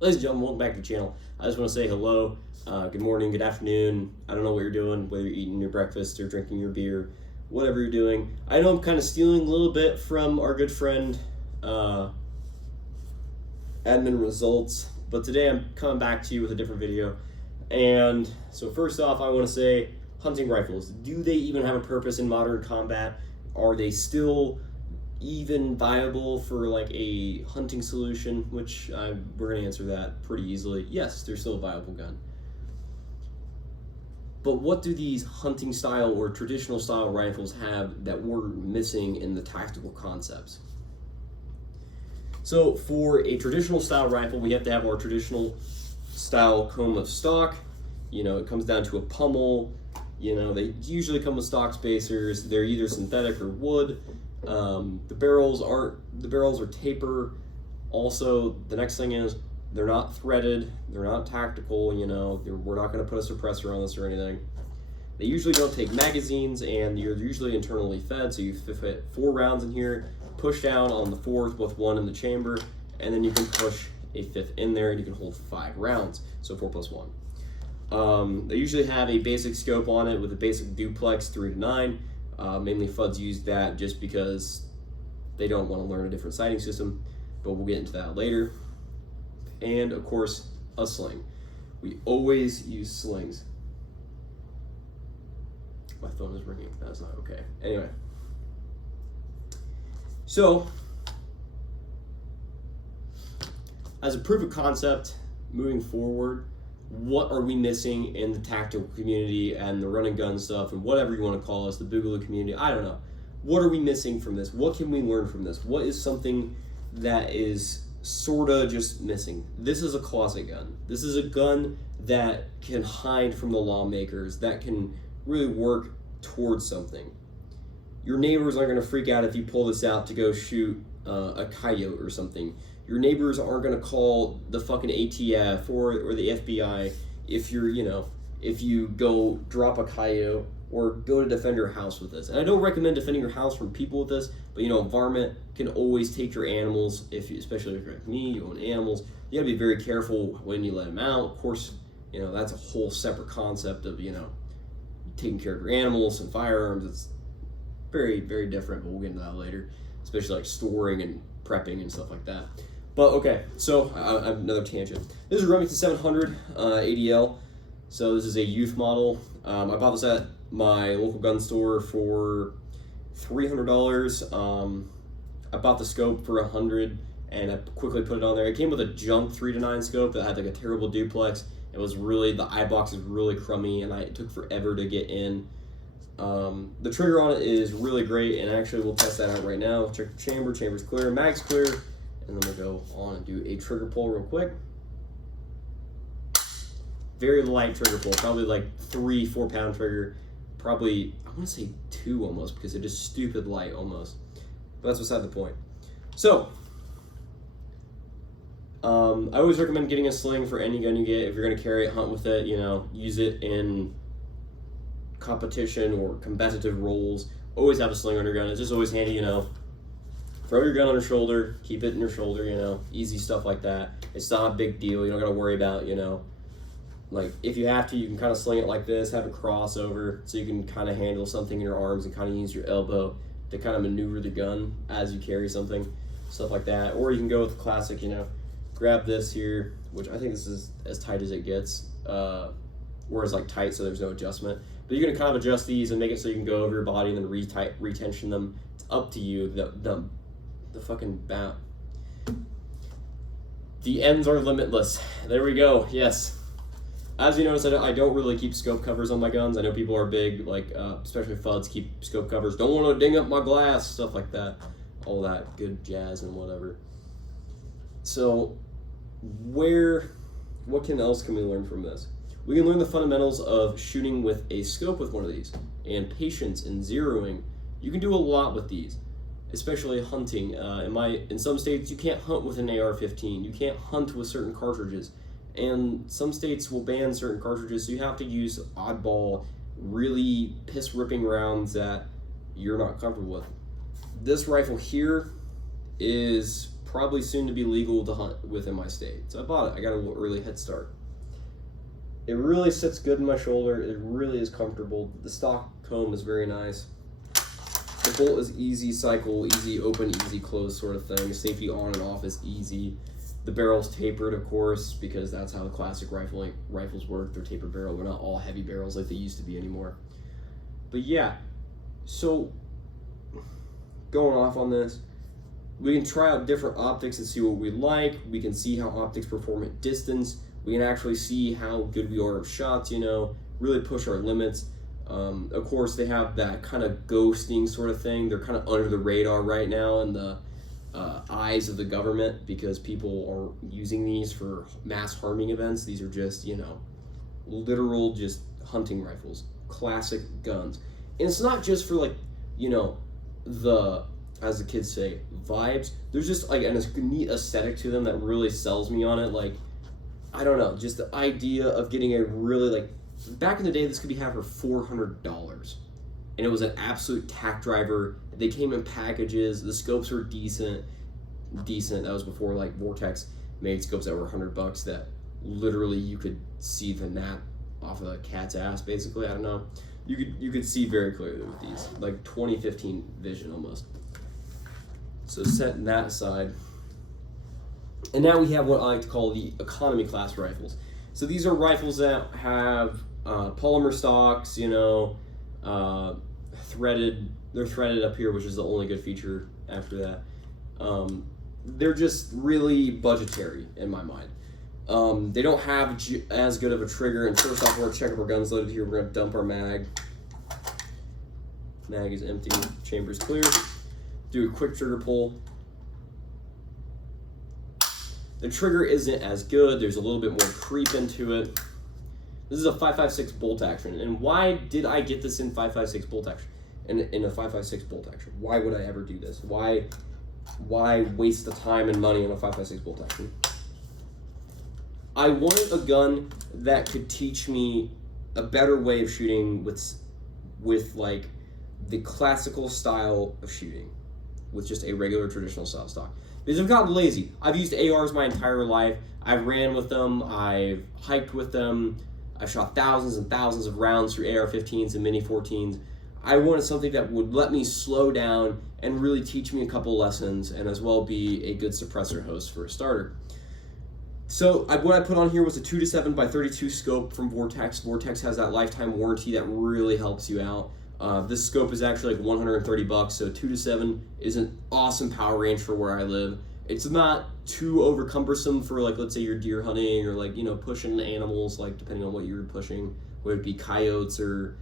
Ladies and gentlemen, welcome back to the channel. I just want to say hello, good morning, good afternoon. I don't know what you're doing, whether you're eating your breakfast or drinking your beer, whatever you're doing. I know I'm kind of stealing a little bit from our good friend, Admin Results, but today I'm coming back to you with a different video. And so first off, I want to say, hunting rifles, do they even have a purpose in modern combat? Are they still even viable for like a hunting solution? Which we're gonna answer that pretty easily. Yes, they're still a viable gun. But what do these hunting style or traditional style rifles have that we're missing in the tactical concepts? So for a traditional style rifle, we have to have our traditional style comb of stock. You know, it comes down to a pummel. You know, they usually come with stock spacers. They're either synthetic or wood. The barrels are taper. Also, the next thing is they're not threaded, they're not tactical, you know, we're not going to put a suppressor on this or anything. They usually don't take magazines, and you're usually internally fed, so you fit 4 rounds in here, push down on the 4th with 1 in the chamber, and then you can push a 5th in there and you can hold 5 rounds, so 4 plus 1. They usually have a basic scope on it with a basic duplex 3 to 9. Mainly FUDs use that just because they don't want to learn a different sighting system, but we'll get into that later. And of course, a sling. We always use slings. My phone is ringing. That's not okay. Anyway, so as a proof of concept, moving forward, what are we missing in the tactical community and the run and gun stuff and whatever you want to call us, the Boogaloo community? I don't know. What are we missing from this? What can we learn from this? What is something that is sort of just missing? This is a closet gun. This is a gun that can hide from the lawmakers, that can really work towards something. Your neighbors aren't going to freak out if you pull this out to go shoot a coyote or something. Your neighbors aren't going to call the fucking ATF or the FBI if you're, you know, if you go drop a coyote or go to defend your house with this. And I don't recommend defending your house from people with this, but you know, varmint can always take your animals, especially if you're like me, you own animals. You gotta be very careful when you let them out. Of course, you know, that's a whole separate concept of, you know, taking care of your animals and firearms. It's very, very different, but we'll get into that later, especially like storing and prepping and stuff like that. But okay, so I have another tangent. This is a Remington 700 ADL. So this is a youth model. I bought this at my local gun store for $300. I bought the scope for $100, and I quickly put it on there. It came with a junk 3 to 9 scope that had like a terrible duplex. It was really, the eye box is really crummy, and it took forever to get in. The trigger on it is really great, and actually we'll test that out right now. Check the chamber. Chamber's clear, mag's clear. And then we'll go on and do a trigger pull real quick. Very light trigger pull, probably like 3-4 pound trigger. Probably, I want to say 2 almost, because it is stupid light almost. But that's beside the point. So, I always recommend getting a sling for any gun you get. If you're going to carry it, hunt with it, you know, use it in competition or competitive roles. Always have a sling on your gun. It's just always handy, you know. Throw your gun on your shoulder, keep it in your shoulder, you know, easy stuff like that. It's not a big deal. You don't gotta worry about, you know, like if you have to, you can kind of sling it like this, have a crossover so you can kind of handle something in your arms and kind of use your elbow to kind of maneuver the gun as you carry something, stuff like that. Or you can go with the classic, you know, grab this here, which I think this is as tight as it gets, or is like tight so there's no adjustment. But you're gonna kind of adjust these and make it so you can go over your body and then retension them. It's up to you. The fucking bat. The ends are limitless. There we go. Yes. As you notice, I don't really keep scope covers on my guns. I know people are big, like especially FUDs, keep scope covers. Don't want to ding up my glass, stuff like that. All that good jazz and whatever. So, what else can we learn from this? We can learn the fundamentals of shooting with a scope with one of these, and patience and zeroing. You can do a lot with these, especially hunting. In some states, you can't hunt with an AR-15. You can't hunt with certain cartridges. And some states will ban certain cartridges, so you have to use oddball, really piss-ripping rounds that you're not comfortable with. This rifle here is probably soon to be legal to hunt within my state. So I bought it. I got an early head start. It really sits good in my shoulder. It really is comfortable. The stock comb is very nice. The bolt is easy cycle, easy open, easy close sort of thing. Safety on and off is easy. The barrel's tapered, of course, because that's how the classic rifles work. They're tapered barrel. They're not all heavy barrels like they used to be anymore. But yeah, so going off on this, we can try out different optics and see what we like. We can see how optics perform at distance. We can actually see how good we are of shots, really push our limits. Of course, they have that kind of ghosting sort of thing. They're kind of under the radar right now in the eyes of the government because people are using these for mass harming events. These are just, literal just hunting rifles, classic guns. And it's not just for the, as the kids say, vibes. There's just like a neat aesthetic to them that really sells me on it. Like, I don't know, just the idea of getting a really back in the day, this could be had for $400. And it was an absolute tack driver. They came in packages. The scopes were decent. That was before Vortex made scopes that were $100 that literally you could see the gnat off of a cat's ass, basically. I don't know. You could see very clearly with these, like 2015 vision almost. So setting that aside. And now we have what I like to call the economy class rifles. So these are rifles that have polymer stocks, threaded. They're threaded up here, which is the only good feature after that. They're just really budgetary in my mind. They don't have as good of a trigger. And first off, we're going to check if our gun's loaded here. We're going to dump our mag. Mag is empty. Chamber's clear. Do a quick trigger pull. The trigger isn't as good. There's a little bit more creep into it. This is a 5.56 bolt action. And why did I get this in 5.56 bolt action? In a 5.56 bolt action? Why would I ever do this? Why waste the time and money on a 5.56 bolt action? I wanted a gun that could teach me a better way of shooting with like the classical style of shooting, with just a regular traditional style stock. Because I've gotten lazy. I've used ARs my entire life. I've ran with them. I've hiked with them. I've shot thousands and thousands of rounds through AR-15s and Mini 14s. I wanted something that would let me slow down and really teach me a couple lessons, and as well be a good suppressor host for a starter. So what I put on here was a 2-7 by 32 scope from Vortex. Vortex has that lifetime warranty that really helps you out. This scope is actually like $130, so 2-7 is an awesome power range for where I live. It's not too over cumbersome for let's say you're deer hunting or pushing animals, depending on what you're pushing, whether it be coyotes or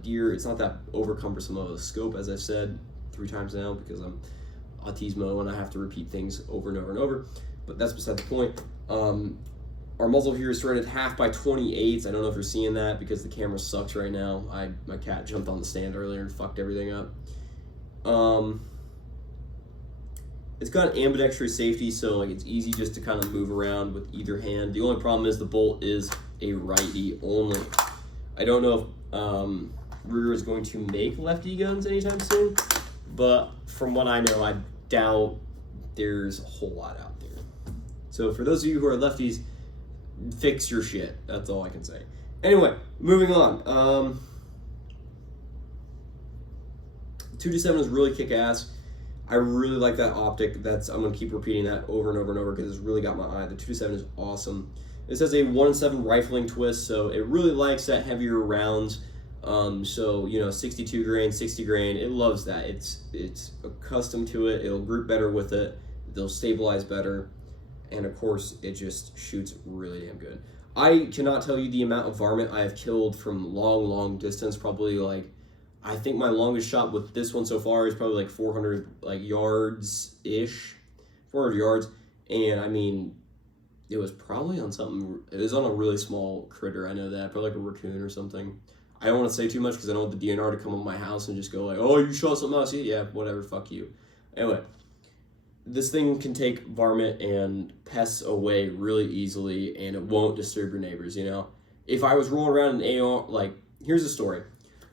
deer. It's not that over cumbersome of a scope, as I've said 3 times now, because I'm autismo and I have to repeat things over and over and over. But that's beside the point. Our muzzle here is threaded 1/2 by 28. I don't know if you're seeing that because the camera sucks right now. My cat jumped on the stand earlier and fucked everything up. It's got ambidextrous safety, so it's easy just to kind of move around with either hand. The only problem is the bolt is a righty only. I don't know if Ruger is going to make lefty guns anytime soon, but from what I know, I doubt there's a whole lot out there. So for those of you who are lefties, fix your shit. That's all I can say. Anyway, moving on. 2-7 is really kick-ass. I really like that optic. I'm going to keep repeating that over and over and over because it's really got my eye. The 2-7 is awesome. This has a 1-7 rifling twist, so it really likes that heavier rounds. 62 grain, 60 grain, it loves that. It's accustomed to it. It'll group better with it. They'll stabilize better. And of course, it just shoots really damn good. I cannot tell you the amount of varmint I have killed from long distance. Probably I think my longest shot with this one so far is probably 400 yards-ish. 400 yards. And I mean, it was probably on something, it was on a really small critter, I know that, probably a raccoon or something. I don't want to say too much because I don't want the DNR to come on my house and just go oh, you shot something else? Yeah, whatever, fuck you. Anyway. This thing can take varmint and pests away really easily, and it won't disturb your neighbors, If I was rolling around an AR, here's the story.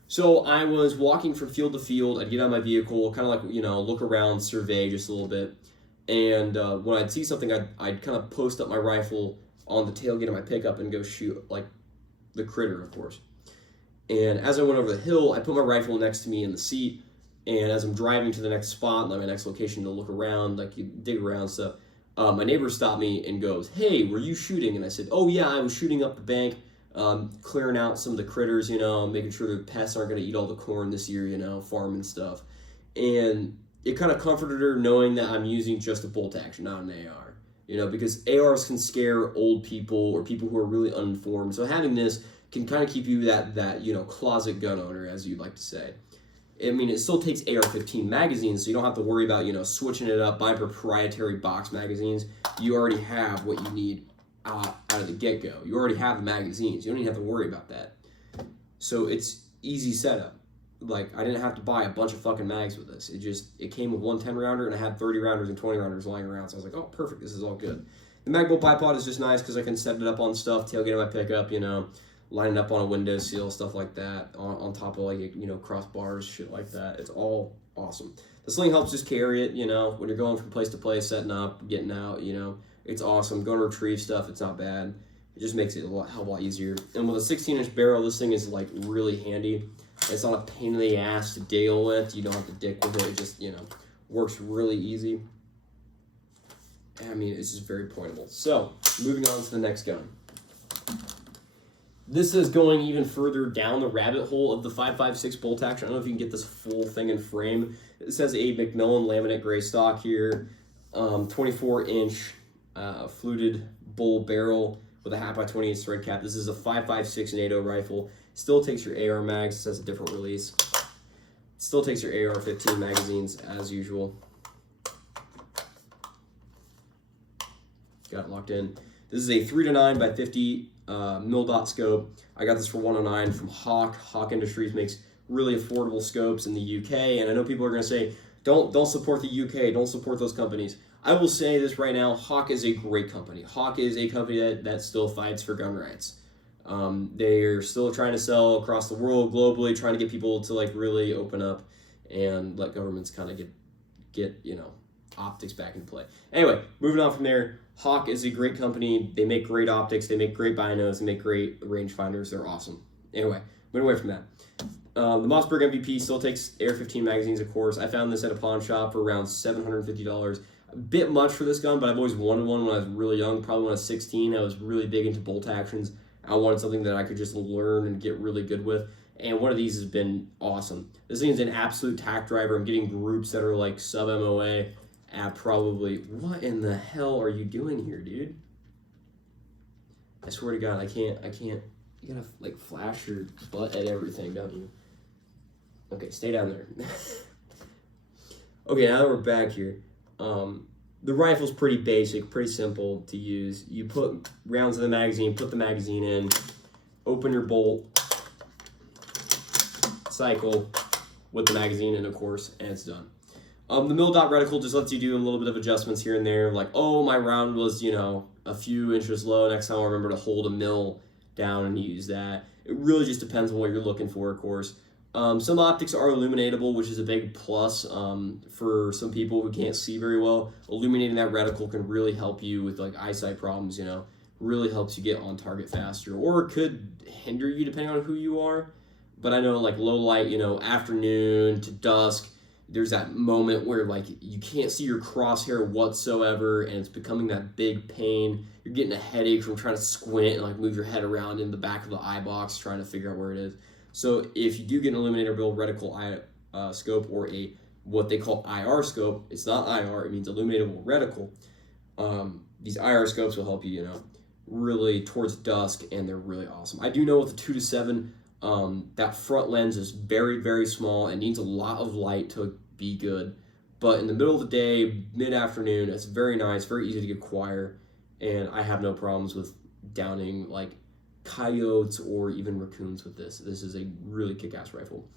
So I was walking from field to field. I'd get out of my vehicle, kind of look around, survey just a little bit. And when I'd see something, I'd kind of post up my rifle on the tailgate of my pickup and go shoot, like, the critter, of course. And as I went over the hill, I put my rifle next to me in the seat, and as I'm driving to the next spot, like my next location to look around, like you dig around stuff, my neighbor stopped me and goes, "Hey, were you shooting?" And I said, "Oh yeah, I was shooting up the bank, clearing out some of the critters, making sure the pests aren't going to eat all the corn this year, farming stuff." And it kind of comforted her knowing that I'm using just a bolt action, not an AR, because ARs can scare old people or people who are really uninformed. So having this can kind of keep you that closet gun owner, as you'd like to say. I mean, it still takes AR-15 magazines, so you don't have to worry about, switching it up, buying proprietary box magazines. You already have what you need out of the get-go. You already have the magazines. You don't even have to worry about that. So it's easy setup. Like, I didn't have to buy a bunch of fucking mags with this. It came with one 10-rounder, and I had 30 rounders and 20 rounders lying around, so I was like, oh, perfect, this is all good. The Magbolt bipod is just nice because I can set it up on stuff, tailgate my pickup, line it up on a windowsill, stuff like that, on top of, like, crossbars, shit like that. It's all awesome. The sling helps just carry it, when you're going from place to place, setting up, getting out, it's awesome. Going to retrieve stuff, it's not bad. It just makes it a hell of a lot easier. And with a 16-inch barrel, this thing is, like, really handy. It's not a pain in the ass to deal with. You don't have to dick with it. It just, works really easy. I mean, it's just very pointable. So, moving on to the next gun. This is going even further down the rabbit hole of the 5.56 bolt action. I don't know if you can get this full thing in frame. It says a Macmillan laminate gray stock here. 24-inch fluted bull barrel with a 0.5x28 thread cap. This is a 5.56 NATO rifle. Still takes your AR mags. It says a different release. Still takes your AR-15 magazines as usual. Got it locked in. This is a 3-9 by 50 mil dot scope. I got this for $109 from Hawk. Hawk Industries makes really affordable scopes in the UK, and I know people are going to say, don't support the UK, don't support those companies. I will say this right now, Hawk is a great company. Hawk is a company that still fights for gun rights. They're still trying to sell across the world, globally, trying to get people to, like, really open up and let governments kind of get optics back into play. Anyway, moving on from there, Hawk is a great company. They make great optics, they make great binos, they make great rangefinders. They're awesome. Anyway, moving away from that. The Mossberg MVP still takes AR-15 magazines, of course. I found this at a pawn shop for around $750. A bit much for this gun, but I've always wanted one when I was really young. Probably when I was 16, I was really big into bolt actions. I wanted something that I could just learn and get really good with. And one of these has been awesome. This thing is an absolute tack driver. I'm getting groups that are like sub-MOA at probably... What in the hell are you doing here, dude? I swear to God, I can't... You gotta, like, flash your butt at everything, don't you? Okay, stay down there. Okay, now that we're back here. The rifle's pretty basic, pretty simple to use. You put rounds in the magazine, put the magazine in, open your bolt, cycle with the magazine in, of course, and it's done. The mil dot reticle just lets you do a little bit of adjustments here and there, like, oh, my round was, a few inches low. Next time I'll remember to hold a mil down and use that. It really just depends on what you're looking for, of course. Some optics are illuminatable, which is a big plus for some people who can't see very well. Illuminating that reticle can really help you with, like, eyesight problems, really helps you get on target faster, or it could hinder you depending on who you are. But I know, like, low light, afternoon to dusk, there's that moment where, like, you can't see your crosshair whatsoever, and it's becoming that big pain. You're getting a headache from trying to squint and, like, move your head around in the back of the eye box trying to figure out where it is. So if you do get an illuminatable reticle scope, or a what they call IR scope, it's not IR, it means illuminatable reticle. These IR scopes will help you, really towards dusk, and they're really awesome. I do know with the 2-7, that front lens is very, very small and needs a lot of light to be good. But in the middle of the day, mid-afternoon, it's very nice, very easy to acquire, and I have no problems with downing, like, coyotes or even raccoons with this. This is a really kick-ass rifle.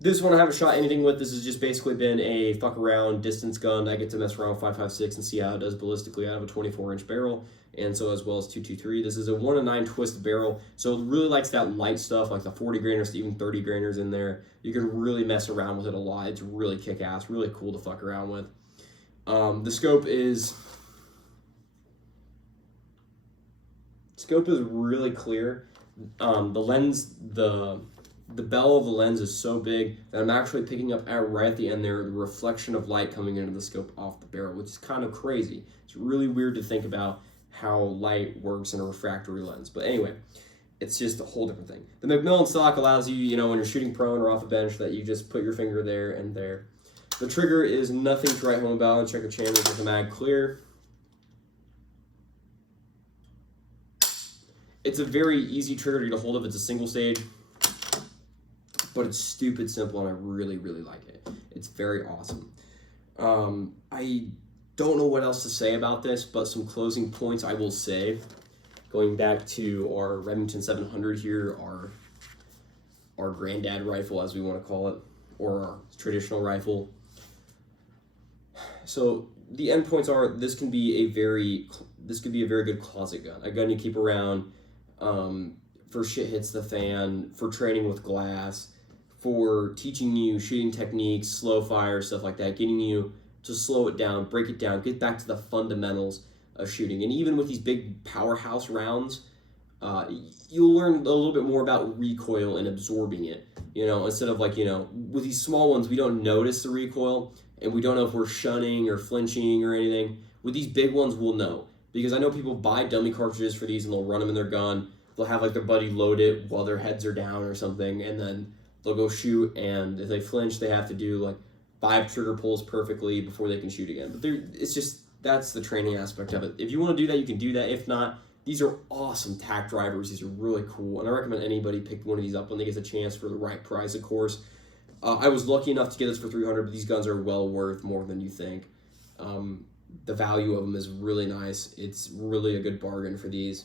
This one I haven't shot anything with. This has just basically been a fuck around distance gun. I get to mess around with 5.56 and see how it does ballistically out of a 24-inch barrel, and so as well as 2.23. This is a 1-9 twist barrel, so it really likes that light stuff, like the 40 grainers to even 30 grainers in there. You can really mess around with it a lot. It's really kick-ass, really cool to fuck around with. The scope is really clear. The lens, the bell of the lens is so big that I'm actually picking up right at the end there the reflection of light coming into the scope off the barrel, which is kind of crazy. It's really weird to think about how light works in a refractory lens. But anyway, it's just a whole different thing. The McMillan stock allows you, you know, when you're shooting prone or off a bench, that you just put your finger there and there. The trigger is nothing to write home about. Check the chambers with the mag clear. It's a very easy trigger to get a hold of. It's a single stage, but it's stupid simple, and I really, really like it. It's very awesome. I don't know what else to say about this, but some closing points I will say. Going back to our Remington 700 here, our granddad rifle, as we want to call it, or our traditional rifle. So the endpoints are this could be a very good closet gun, a gun you keep around for shit hits the fan, for training with glass, for teaching you shooting techniques, slow fire, stuff like that, getting you to slow it down, break it down, get back to the fundamentals of shooting. And even with these big powerhouse rounds, you'll learn a little bit more about recoil and absorbing it. You know, instead of like, you know, with these small ones, we don't notice the recoil and we don't know if we're shunning or flinching or anything. With these big ones, we'll know. Because I know people buy dummy cartridges for these and they'll run them in their gun. They'll have like their buddy load it while their heads are down or something, and then they'll go shoot, and if they flinch, they have to do like 5 trigger pulls perfectly before they can shoot again. But it's just, that's the training aspect of it. If you want to do that, you can do that. If not, these are awesome tack drivers. These are really cool, and I recommend anybody pick one of these up when they get the chance for the right price, of course. I was lucky enough to get this for $300, but these guns are well worth more than you think. The value of them is really nice. It's really a good bargain for these.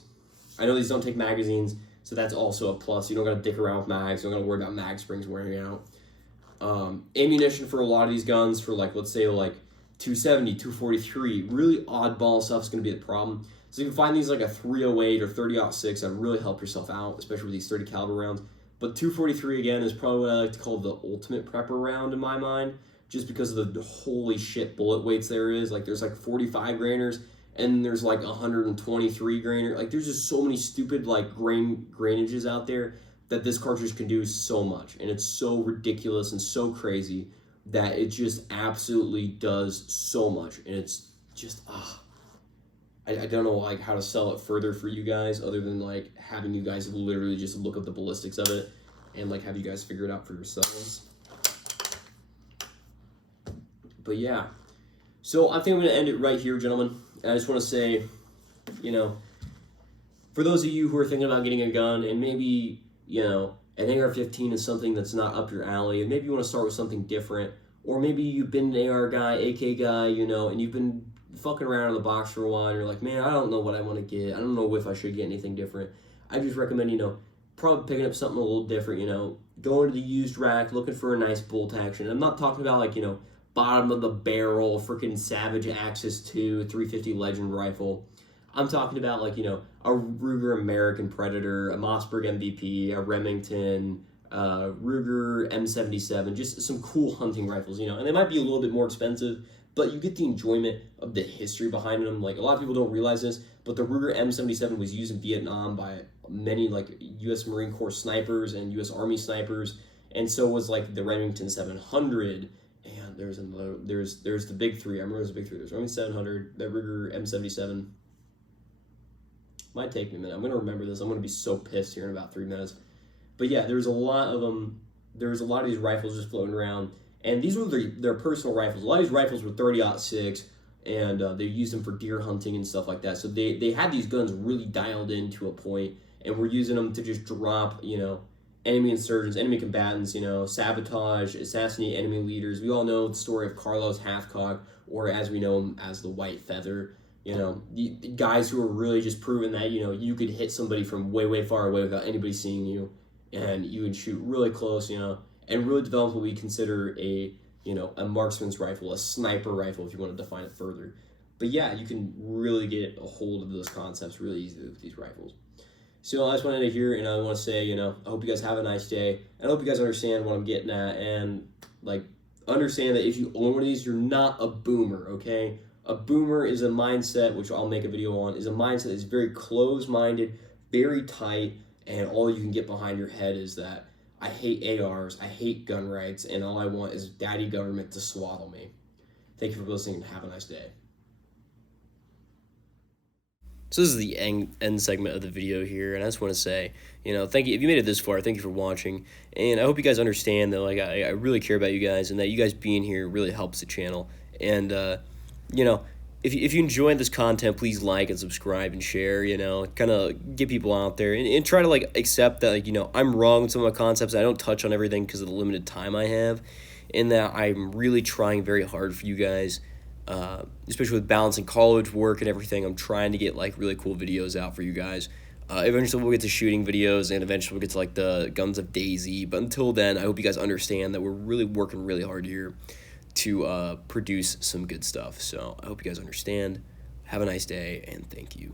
I know these don't take magazines, so that's also a plus. You don't got to dick around with mags. You don't got to worry about mag springs wearing out. Ammunition for a lot of these guns, for like, let's say like 270, 243, really oddball stuff is going to be the problem. So you can find these like a 308 or 30-06 that really help yourself out, especially with these 30 caliber rounds. But 243 again is probably what I like to call the ultimate prepper round in my mind, just because of the holy shit bullet weights there is. Like there's like 45 grainers and there's like 123 grainer. Like there's just so many stupid like grainages out there that this cartridge can do so much, and it's so ridiculous and so crazy that it just absolutely does so much, and it's just I don't know like how to sell it further for you guys other than like having you guys literally just look up the ballistics of it and like have you guys figure it out for yourselves. But yeah, so I think I'm going to end it right here, gentlemen. And I just want to say, you know, for those of you who are thinking about getting a gun and maybe, you know, an AR-15 is something that's not up your alley, and maybe you want to start with something different, or maybe you've been an AR guy, AK guy, you know, and you've been fucking around in the box for a while, and you're like, man, I don't know what I want to get. I don't know if I should get anything different. I just recommend, you know, probably picking up something a little different, you know, going to the used rack, looking for a nice bolt action. I'm not talking about like, you know, bottom of the barrel, freaking Savage Axis 2, 350 Legend rifle. I'm talking about like, you know, a Ruger American Predator, a Mossberg MVP, a Remington, Ruger M77, just some cool hunting rifles, you know, and they might be a little bit more expensive, but you get the enjoyment of the history behind them. Like a lot of people don't realize this, but the Ruger M77 was used in Vietnam by many like U.S. Marine Corps snipers and U.S. Army snipers, and so was like the Remington 700. And there's the big three. I remember there's the big three. There's Remington 700, the Ruger M77. Might take me a minute. I'm gonna remember this. I'm gonna be so pissed here in about 3 minutes. But yeah, there's a lot of them. There's a lot of these rifles just floating around, and these were their personal rifles. A lot of these rifles were 30-06, and they used them for deer hunting and stuff like that. So they had these guns really dialed in to a point, and we're using them to just drop, you know, enemy insurgents, enemy combatants, you know, sabotage, assassinate enemy leaders. We all know the story of Carlos Hathcock, or as we know him as the White Feather. You know, guys who are really just proving that, you know, you could hit somebody from way, way far away without anybody seeing you, and you would shoot really close, you know, and really develop what we consider a, you know, a marksman's rifle, a sniper rifle, if you want to define it further. But yeah, you can really get a hold of those concepts really easily with these rifles. So I just wanted to hear, and I want to say, you know, I hope you guys have a nice day. I hope you guys understand what I'm getting at, and like, understand that if you own one of these, you're not a boomer, okay? A boomer is a mindset, which I'll make a video on, is a mindset that's very closed-minded, very tight, and all you can get behind your head is that I hate ARs, I hate gun rights, and all I want is daddy government to swaddle me. Thank you for listening, and have a nice day. So this is the end segment of the video here, and I just want to say, thank you. If you made it this far, thank you for watching, and I hope you guys understand that, like, I really care about you guys, and that you guys being here really helps the channel. And, if you enjoyed this content, please like and subscribe and share, kind of get people out there, and try to, like, accept that, like, I'm wrong with some of my concepts. I don't touch on everything because of the limited time I have, and that I'm really trying very hard for you guys. Especially with balancing college work and everything, I'm trying to get like really cool videos out for you guys. Eventually we'll get to shooting videos, and eventually we'll get to like the Guns of Daisy, but until then I hope you guys understand that we're really working really hard here to produce some good stuff. So I hope you guys understand. Have a nice day, and thank you.